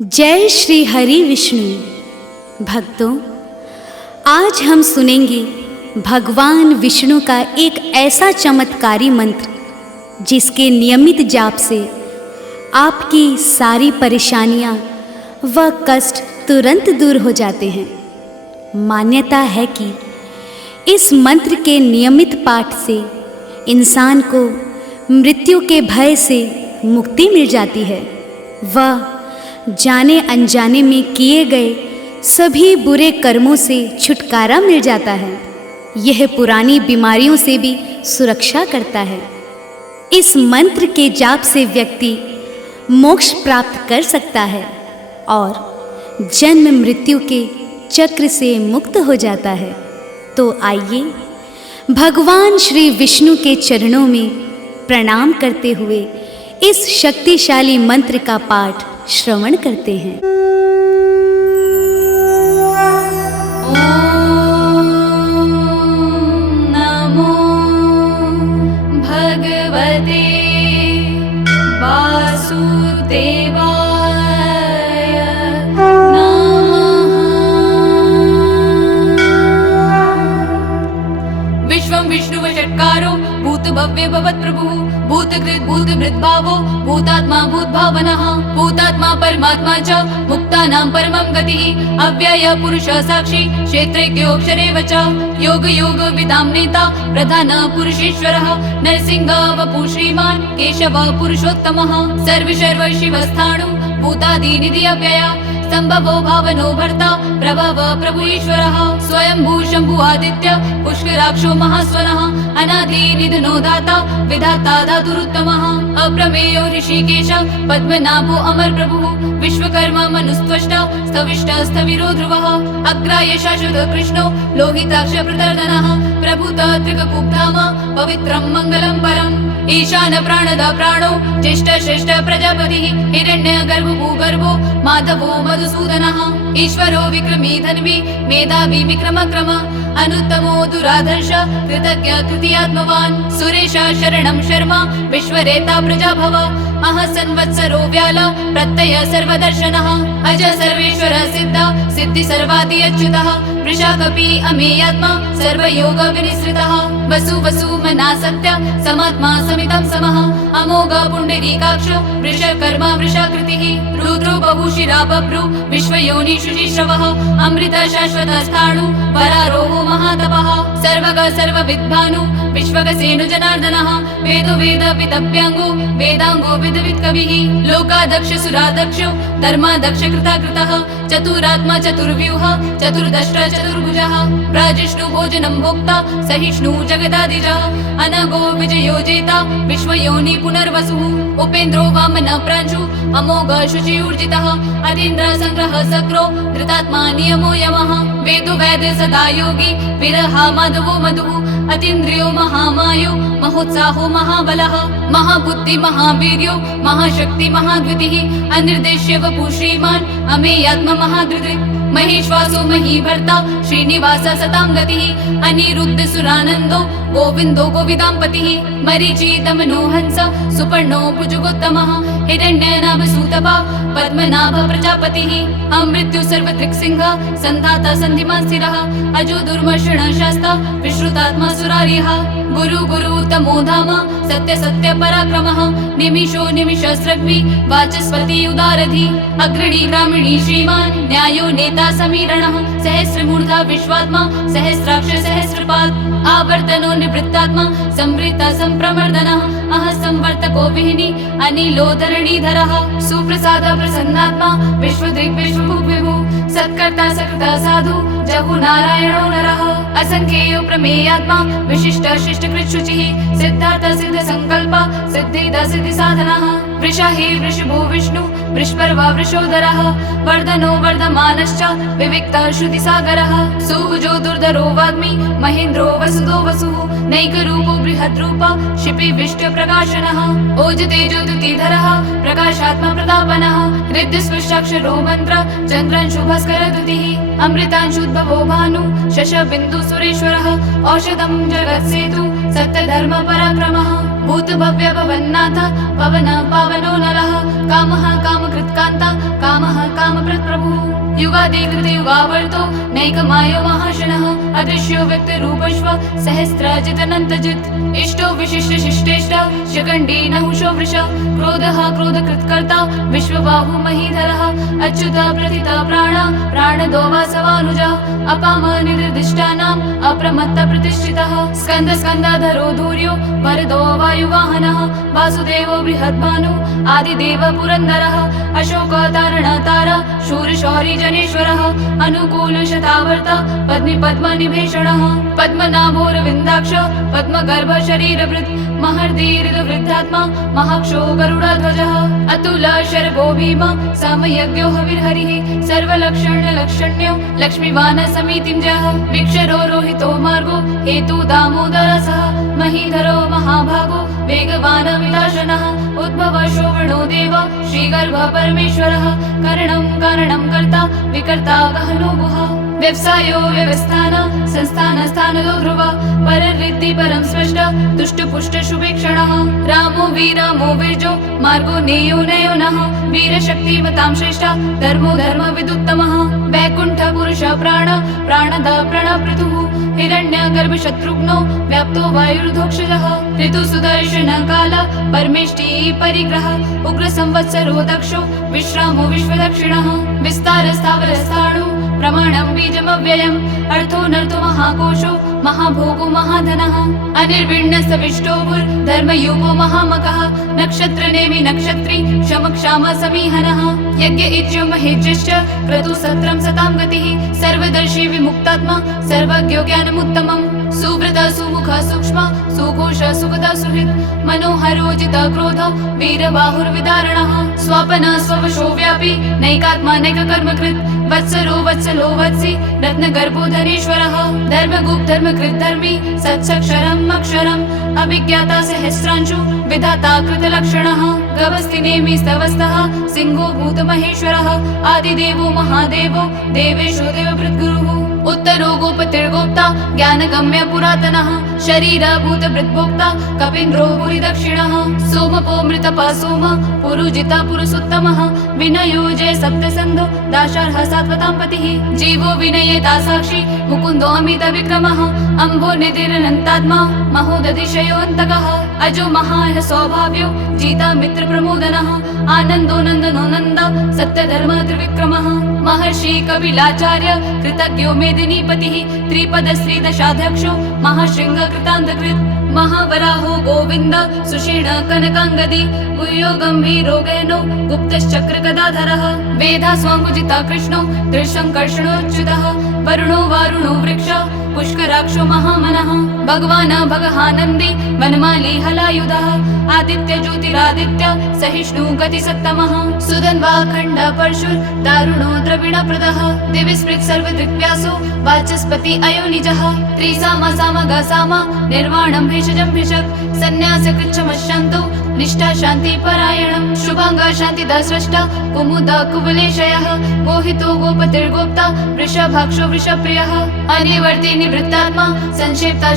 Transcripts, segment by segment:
जय श्री हरि विष्णु। भक्तों, आज हम सुनेंगे भगवान विष्णु का एक ऐसा चमत्कारी मंत्र जिसके नियमित जाप से आपकी सारी परेशानियां व कष्ट तुरंत दूर हो जाते हैं। मान्यता है कि इस मंत्र के नियमित पाठ से इंसान को मृत्यु के भय से मुक्ति मिल जाती है व जाने अनजाने में किए गए सभी बुरे कर्मों से छुटकारा मिल जाता है। यह पुरानी बीमारियों से भी सुरक्षा करता है। इस मंत्र के जाप से व्यक्ति मोक्ष प्राप्त कर सकता है और जन्म मृत्यु के चक्र से मुक्त हो जाता है। तो आइए भगवान श्री विष्णु के चरणों में प्रणाम करते हुए इस शक्तिशाली मंत्र का पाठ श्रवण करते हैं। ओम नमो भगवते वासुदेवाय नमः। विश्वं विष्णुवषट्कारो भूतभव्य भवत्प्रभुः भूतकृत् भूतभृद्भावो भूतात्मा भूतभावनः भूतात्मा परमात्मा च मुक्तानां परमं गतिः अव्ययः पुरुषः साक्षी क्षेत्रज्ञोऽक्षरेव च योग विदां नेता प्रधान पुरुषेश्वरः नरसिंहः वपुः श्रीमान् केशवः पुरुषोत्तमः सर्व शिवस्थाणु भूतादिनिधि अव्ययः संभवो भावनो भर्ता प्रभव प्रभु ईश्वरः स्वयंभू शंभु आदित्य पुष्कराक्षो महास्वनः अनादि निधनो दाता विधाता धातुरुत्तमः अप्रमेयो ऋषिकेश पद्मनाभो अमर प्रभुः विश्वकर्मा मनुस्त्वष्टा स्थविष्टा स्थविरो ध्रुवः अग्राय शाश्वत कृष्णो लोहिताक्ष प्रदर्दनः प्रभुत त्रिककुब्धामा पवित्रं मङ्गलं परम् ईशान प्राणदा प्राणो ज्येष्ठ श्रेष्ठ प्रजापतिः हिरण्यगर्भो भूगर्भो माधवो मधुसूदनः ईश्वरो विक्रमी धन्वी मेधावी विक्रमक्रम अनुत्तमो दुराधर्ष कृतज्ञ कृतियात्मवान् सुरेश शरणं शर्मा विश्वरेता प्रजाभव अह संवत्सरो व्याल प्रत्यय सर्वदर्शनः अज सर्वेश्वर सिद्ध सिद्धि सर्वादि अच्युतः वृषाकपि अमेयात्मा सर्वयोग विनिसृतः वसु मना सत्य समात्मा समितं समः अमोघ पुण्डरीकाक्ष वृषकर्मा वृषाकृतिः रुद्रो बहुशिरा बभ्रु विश्वयोनिषु शिश्रवः अमृत शाश्वत स्थाणु वरारोहो महातपः सर्वग सर्वविद्भानु विश्वगसेनु जनार्दनः वेदो वेद विदभ्यांगो वेदांगो विदवित् कविः लोकादक्ष सुरादक्षो धर्मादक्ष कृताकृतः चतुरात्मा चतुर्व्यूह चतुर्दष्ट्र चतुर्भुजः प्राजिष्णु भोजनं भोक्ता सहिष्णु जगदादिजः अनगो विजयो जेता विश्वयोनि पुनर्वसुः उपेन्द्रो वामन प्रांशु अमोघ शुचि ऊर्जितः अतीन्द्र संग्रह सक्रो धृतात्मा नियमो यमः वेदो वेद सदा योगी विरहा माधवो मधुः अतीन्द्रियो महामायो महोत्साहो महाबलः महाबुद्धि महावीर्यो महाशक्ति महाद्वितिः अनिर्देश्य वपु श्रीमान् अमेयात्मा महाधृतिः महेश्वासो महीभर्ता श्रीनिवास सतां गतिः अनिरुद्ध सुरानन्दो गोविन्दो गोविदाम्पतिः मरीचि दमनो हंस सुपर्णो भुजगोत्तमः हिरण्यनाभ सूतपा पद्मनाभ प्रजापतिः अमृत्यु सर्वदृक्सिंह सन्धाता सन्धिमान् स्थिरः अजो दुर्मर्षण शास्ता विश्रुतात्मा सुरार्यः गुरु तमो धाम सत्य पराक्रमः निमिषो निमिषस्रग्वि वाचस्पति उदारधि अग्रणी ग्रामिणी श्रीमान् न्यायो नेता समीरणः सहस्रमूर्धा विश्वात्मा सहस्राक्ष सहस्रपाद आवर्तनो निवृत्तात्मा संवृत्ता संप्रमर्दनः अह संवर्तको विहिनी अनिलो धरणीधरः सुप्रसाद प्रसन्नात्मा विश्वदृग्विश्वभुग्विभु सत्कर्ता सकृता साधु जहु नारायणो नरः असंख्येयो प्रमेयात्मा विशिष्ट शिष्ट कृच्छुचिः सिद्धार्थ सिद्ध संकल्प सिद्धिदा सिद्धि साधनः वृषाहि वृषभो विष्णु वृषपर्वा वृषोदरः वर्धनो वर्धमानश्च विविक्त श्रुति सागरः सुभुजो दुर्धरो वाग्मी महेन्द्रो वसुदो वसुः नैकरूपो बृहद्रूप शिपि विष्ट प्रकाशनः ओजतेजो द्युतिधरः प्रकाशात्मा प्रतापनः हृद्यस्पृष्टाक्षरो मंत्र चन्द्रांशु भास्कर द्युतिः अमृतांशुद्भवो भानु शश बिन्दु सुरेश्वरः औषधं जगत्सेतु सत्यधर्म पराक्रमः भूतभव्य भवन्नाथ पवन पावनो नरः कामः कामकृत्कान्ता कामः कामप्रत्प्रभुः युगादि कृते युगावर्तो नैकमायो महाशनः अदृश्यो व्यक्तरूपश्व सहस्रजितनन्तजित् इष्टो विशिष्ट शिष्टेष्ट शिखण्डी नहुषो वृष क्रोधः क्रोधकृत्कर्ता विश्वबाहु महीधरः अच्युत प्रथित प्राणदो वासवानुजः अपाम निर्दिष्टानाम् अप्रमत्त प्रतिष्ठितः स्कन्द स्कन्धधरो धूर्यो वरदो वायुवाहनः वासुदेवो बृहद्भानु आदिदेव पुरन्दरः अशोक तारणतारा शूरशौरी जनेश्वरः अनुकूल शतावर्ता पद्मी पद्मनिभेषणः पद्मनाभोरविन्दाक्ष पद्मगर्भ शरीरभृत् महर्दीर्घवृद्धात्मा महाक्षो गरुडध्वजः अतुल शर्गो भीम समयज्ञो हविर्हरिः सर्वलक्षण्यलक्षण्यो लक्ष्मीवान समीतिञ्जः विक्षरो रोहितो मार्गो हेतु दामोदरसः महीधरो महाभागो वेगवान विलासनः उद्भव शोभनो देव श्रीगर्भ परमेश्वरः करणं कारणं कर्ता विकर्ता गहनो गुहा व्यवसायो व्यवस्थान संस्थान स्थानदो ध्रुव परवृत्ति परं स्पष्ट तुष्ट पुष्ट शुभेक्षणः रामो वीरामो वीर्जो मार्गो नेयो नयो नः वीरशक्तिमतां श्रेष्ठ धर्मो धर्म विदुत्तमः वैकुण्ठ पुरुष प्राणद प्रणपृथुः हिरण्यगर्भ शत्रुघ्नो व्याप्तो वायुर्धोक्षजः ऋतु सुदर्शन काल परमेष्टि परिग्रह उग्र संवत्सरो दक्षो विश्रामो विश्वदक्षिणः विस्तार स्थावर स्थाणु प्रमाणं बीजमव्ययम् अर्थो नर्थो महाकोशो महाभोगो महाधनः अनिर्विण्णस्तविष्टोभुर् धर्मयूपो महामकः नक्षत्रनेमि नक्षत्री क्षमक्षाम समीहनः यज्ञ इज्यो महेज्यश्च क्रतु सत्रं सतां गतिः सर्वदर्शी विमुक्तात्मा सर्वज्ञो ज्ञानमुत्तमम् सुव्रत सुमुख सूक्ष्म सुघोष सुगत सुहृत् मनोहरोजित क्रोध वीरबाहुर्विदारणः स्वपन स्ववशो व्यापी नैकात्मा नैककर्मकृत् वत्सरो वत्सलो वत्सि रत्नगर्भो धनेश्वरः धर्मगुप्त धर्मकृत् धर्मी सत्सक्षरम् अक्षरम् अभिज्ञाता सहस्रांशु विधाता कृतलक्षणः गवस्तिनेमि स्तवस्तः सिंहो भूतमहेश्वरः आदिदेवो महादेवो देवेशो देवभृद्गुरुः उत्तरो गोपतिर्गोप्ता ज्ञानगम्य पुरातनः शरीरभूतभृद्भोक्ता कपीन्द्रो भूरि दक्षिणः सोमपो मृतपा सोम पुरुजिता पुरुषोत्तमः विनयो जय सप्तसन्धो दाशार्ह सात्वतां पतिः जीवो विनयेता साक्षी मुकुन्दो अमित विक्रमः अम्भो निधिरनन्तात्मा महोदधिशयोऽन्तकः अजो महाय स्वभाव्यो जीता मित्र प्रमोदनः आनन्दो नन्दनो नन्द सत्यधर्म त्रिविक्रमः महर्षि कपिलाचार्य कृतज्ञो मेदिनीपतिः त्रिपद श्रीदशाध्यक्षो महाशृङ्ग कृतान्तकृत् महावराहो गोविन्द सुषेण कनकाङ्गदी गुह्यो गम्भीरो गहनो गुप्तश्चक्र गदाधरः वेदा स्वाङ्कुजिता कृष्णो त्रिशङ्कर्षणोच्युतः वरुणो वारुणो वृक्ष पुष्कराक्षो महामनः भगवान् भगहानन्दी वनमाली हलायुधः आदित्य ज्योतिरादित्य सहिष्णु गतिसत्तमः सुधन्वाखण्ड परशुर् दारुणो द्रविणप्रदः दिविस्मृत् सर्वदृक्व्यासो वाचस्पति अयोनिजः त्रिसाम साम गसाम निर्वाणं भेषजं भिषक् सन्न्यास कृच्छमशान्तो निष्ठा शान्ति परायणं शुभांग शान्तिदा स्रष्टा कुमुद कुवलेशयः गोहितो गोपतिर्गोप्ता वृषभाक्षो वृषप्रियः अनिवर्ति निवृत्तात्मा संक्षेप्ता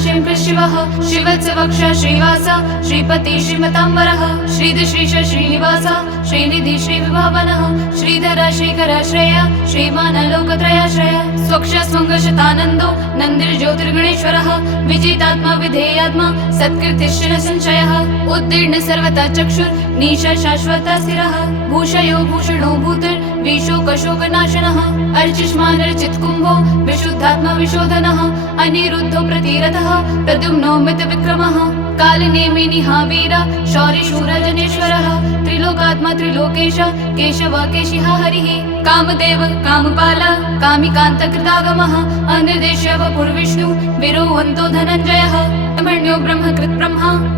शिवः श्रीवत्सवक्ष श्रीवास श्रीपति श्रीमताम्बरः श्रीधश्रीश श्रीनिवास श्रीनिधि श्रीविभावनः श्रीधर श्रीकर श्रेय श्रीमान लोकत्रयाश्रय स्वक्ष स्वङ्गशतानन्दो नन्दिर्ज्योतिर्गणेश्वरः विजितात्मा विधेयात्मा सत्कृतिश्चन संशयः उत्तीर्ण सर्वथा चक्षुर् नीश शाश्वत स्थिरः भूषयो भूषणो भूतिर्विशोकशोकनाशनः अर्चिष्मानर्चित् कुम्भो विशुद्धात्मा विशोधनः अनिरुद्धो प्रतिरथः प्रद्युम्नो मितविक्रमः कालनेमिनिहा वीर शौरिशूर जनेश्वरः त्रिलोकात्मा त्रिलोकेश केशव केशिहा हरिः कामदेव कामपाल कामिकान्त कृतागमः अनिर्देश्य वपुर्विष्णु विरोहन्तो धनञ्जयः ब्रह्मण्यो ब्रह्मकृत्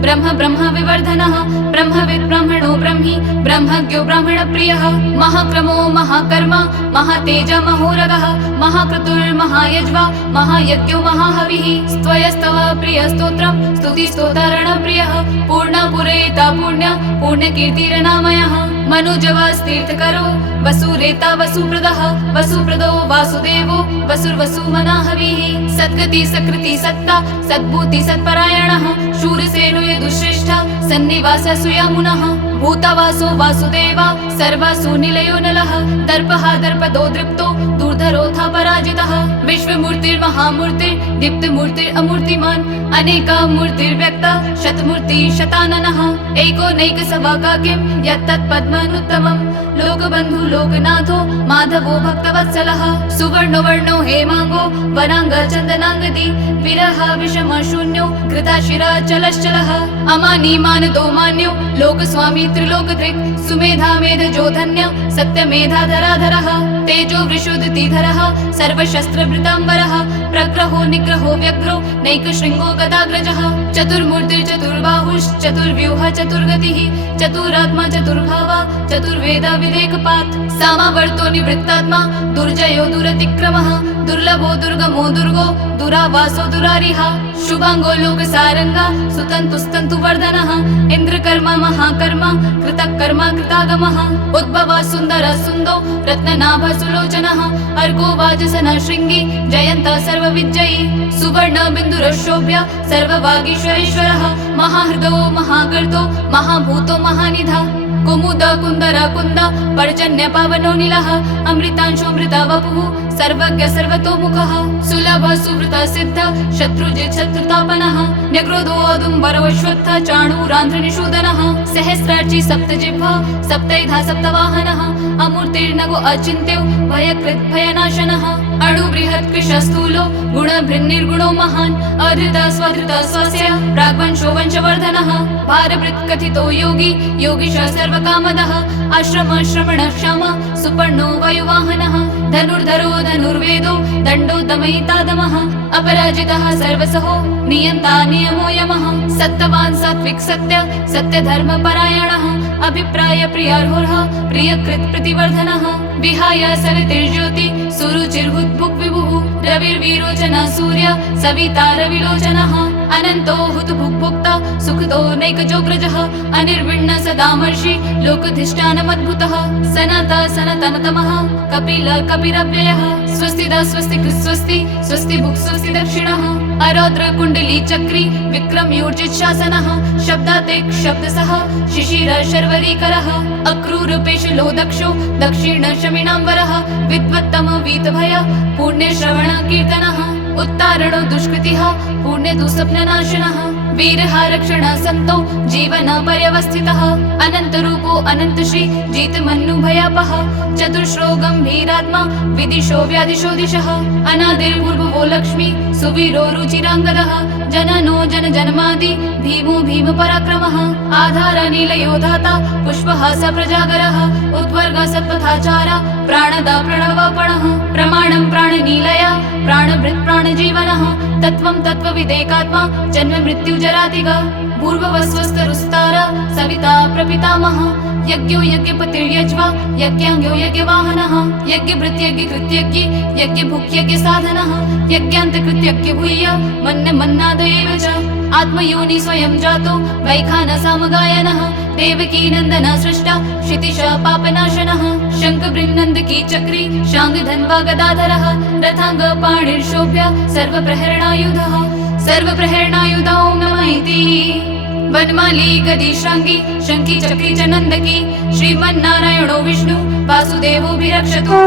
ब्रह्म ब्रह्म विवर्धनः ब्रह्मविद् ब्राह्मणो ब्रह्मी ब्रह्मज्ञो ब्राह्मणप्रियः महाक्रमो महाकर्मा महातेज महोरगः महाक्रतुर्महायज्वा महायज्ञो महाहविः स्त्वयस्तव प्रियस्तोत्रं स्तुतिस्तोतारणप्रियः पूर्णपुरेता पुण्य पुण्यकीर्तिरनामयः मनोजवास्तीर्थकरो वसुरेता वसुप्रदः वसुप्रदो वासुदेवो वसुर्वसुमना हविः सद्गति सकृति सत्ता सद्भूति सत्परायणः शूरसेनो यदुश्रेष्ठः सन्निवास सुयामुनः भूतवासो वासुदेवा सर्वासु निलयो नलः दर्पः दर्पदो दृप्तो दूर्धरोऽथ पराजितः विश्वमूर्तिर्महामूर्तिर् दीप्तमूर्तिरमूर्तिमान् अनेका मूर्तिर्व्यक्ता शतमूर्ति शताननः एको नैकसभाकाकिं यत्तत्पद्मनुत्तमम् लोकबन्धु लोकनाथो माधवो भक्तवत्सलः सुवर्णो वर्णो हेमाङ्गो वनाङ्ग चन्दनाङ्गदी विरह विषमशून्यो घृताशिरा चलश्चलः अमानी मानदो मान्यो लोकस्वामी त्रिलोकधृक् सुमेधा मेधजो धन्य सत्यमेधाधराधरः तेजो वृषोदतिधरः सर्वशस्त्रभृताम्बरः प्रग्रहो निग्रहो व्यग्रो नैकशृङ्गो गदाग्रजः चतुर्मूर्तिर्चतुर्बाहुश्चतुर्व्यूह चतुर्गतिः चतुरात्मा चतुर्भावा चतुर्वेद विवेकपात् सामावर्तो निवृत्तात्मा दुर्जयो दुरतिक्रमः दुर्लभो दुर्गमो दुर्गो दुरावासो दुरारिः शुभाङ्गो लोकसारङ्गा सुतन्तुस्तन्तु वर्धनः इन्द्रकर्मा महाकर्मा कृतकर्मा कृतागमः उद्भवः सुन्दर सुन्दो रत्ननाभ सुलोचनः अर्को वाजसनः शृङ्गी जयन्तः सर्वविजयी सुवर्ण बिन्दुरशोभ्य सर्ववागीश्वरेश्वरः महाहृदो महागर्दो महाभूतो महानिधा कुमुद कुन्दर कुन्द पर्जन्य पावनो नीलः अमृतांशोऽमृता वपुः सर्वज्ञ सर्वतोमुखः सुलभ सुवृत सिद्ध शत्रुजित् शत्रुतापनः न्यग्रोधो औदुम्बरवश्वत्थ चाणूरान्ध्रनिषूदनः सहस्रार्ची सप्तजिह्वा सप्तैधा सप्तवाहनः अमूर्तिर्नगो अचिन्त्यो भयकृत् भयनाशनः अणुबृहत् कृशस्थूलो गुणभृन्निर्गुणो महान् अधृता स्वधृता स्वस्य प्राग्वंशो वंशवर्धनः भारभृत् कथितो योगी योगीश सर्वकामदः आश्रम श्रवण क्षम सुपर्णो वायुवाहनः धनुर्धरो धनुर्वेदो दण्डो दमयितादमः अपराजितः सर्वसहो नियन्ता नियमो यमः सत्यवान् सात्विक सत्य सत्यधर्म परायणः अभिप्राय प्रियार्होर्ह प्रियकृत् प्रतिवर्धनः विहाय सवितिर्ज्योति सुरुचिर्हुद्भुक् विभुः रविर्विरोचन सूर्य सविता रविलोचनः अनन्तो हुतभुक्भुक्ता सुखदो नैकजोग्रजः अनिर्विण्ण सदामर्षि लोकधिष्ठानमद्भुतः सनत सनतनतमः कपिल कपिरव्ययः स्वस्तिदा स्वस्तिकृ स्वस्ति स्वस्ति भुक् स्वस्ति दक्षिणः अरौद्र कुण्डली चक्री विक्रमयोर्जित् शासनः शब्दातेक् शब्दसः शिशिर शर्वरीकरः अक्रूरपेशलो दक्षो दक्षिण शमिनाम्बरः विद्वत्तम वीतभय पुण्यश्रवण कीर्तनः उत्तारणो दुष्कृतिः पुण्य दुःस्वप्ननाशनः वीरः रक्षण सन्तो जीवन पर्यवस्थितः अनन्तरूपो अनन्तश्री जितमन्नुभयापः चतुश्रो गम्भीरात्मा विदिशो व्यादिशो दिशः अनादिर्भूर्भुवो लक्ष्मी सुवीरो रुचिराङ्गदः जननो जनजन्मादि भीमो भीम पराक्रमः आधार नीलयो धाता पुष्पः स प्रजागरः उद्वर्ग सत्पथाचारा प्राणदा प्रणवपणः प्रमाणं प्राणनीलया प्राणभृत् प्राणजीवनः तत्त्वं तत्त्वविदेकात्मा जन्म मृत्यु जरातिगा पूर्ववस्वस्तरुस्तार सविता प्रपितामह यज्ञो यज्ञपतिर्यज्वा यज्ञाङ्ग्यो यज्ञवाहनः यज्ञभृत्यज्ञकृत्यज्ञ यज्ञभुक्यज्ञ साधनः यज्ञान्तकृत्यज्ञ भूय मन्न मन्नाद एव च आत्मयोनि स्वयं जातो वैखानसामगायनः देवकी नन्दन सृष्टा क्षितिश पापनाशनः शङ्खबृन्नन्दकी चक्री शाङ्गधन्वा गदाधरः रथाङ्ग पाणिर्शोभ्य सर्वप्रहरणायुधः सर्वप्रहरणायुधौ नमः इति वनमाली गदी श्राङ्गी शङ्खी चक्री च नन्दकी श्रीमन्नारायणो विष्णु वासुदेवोऽभिरक्षतु।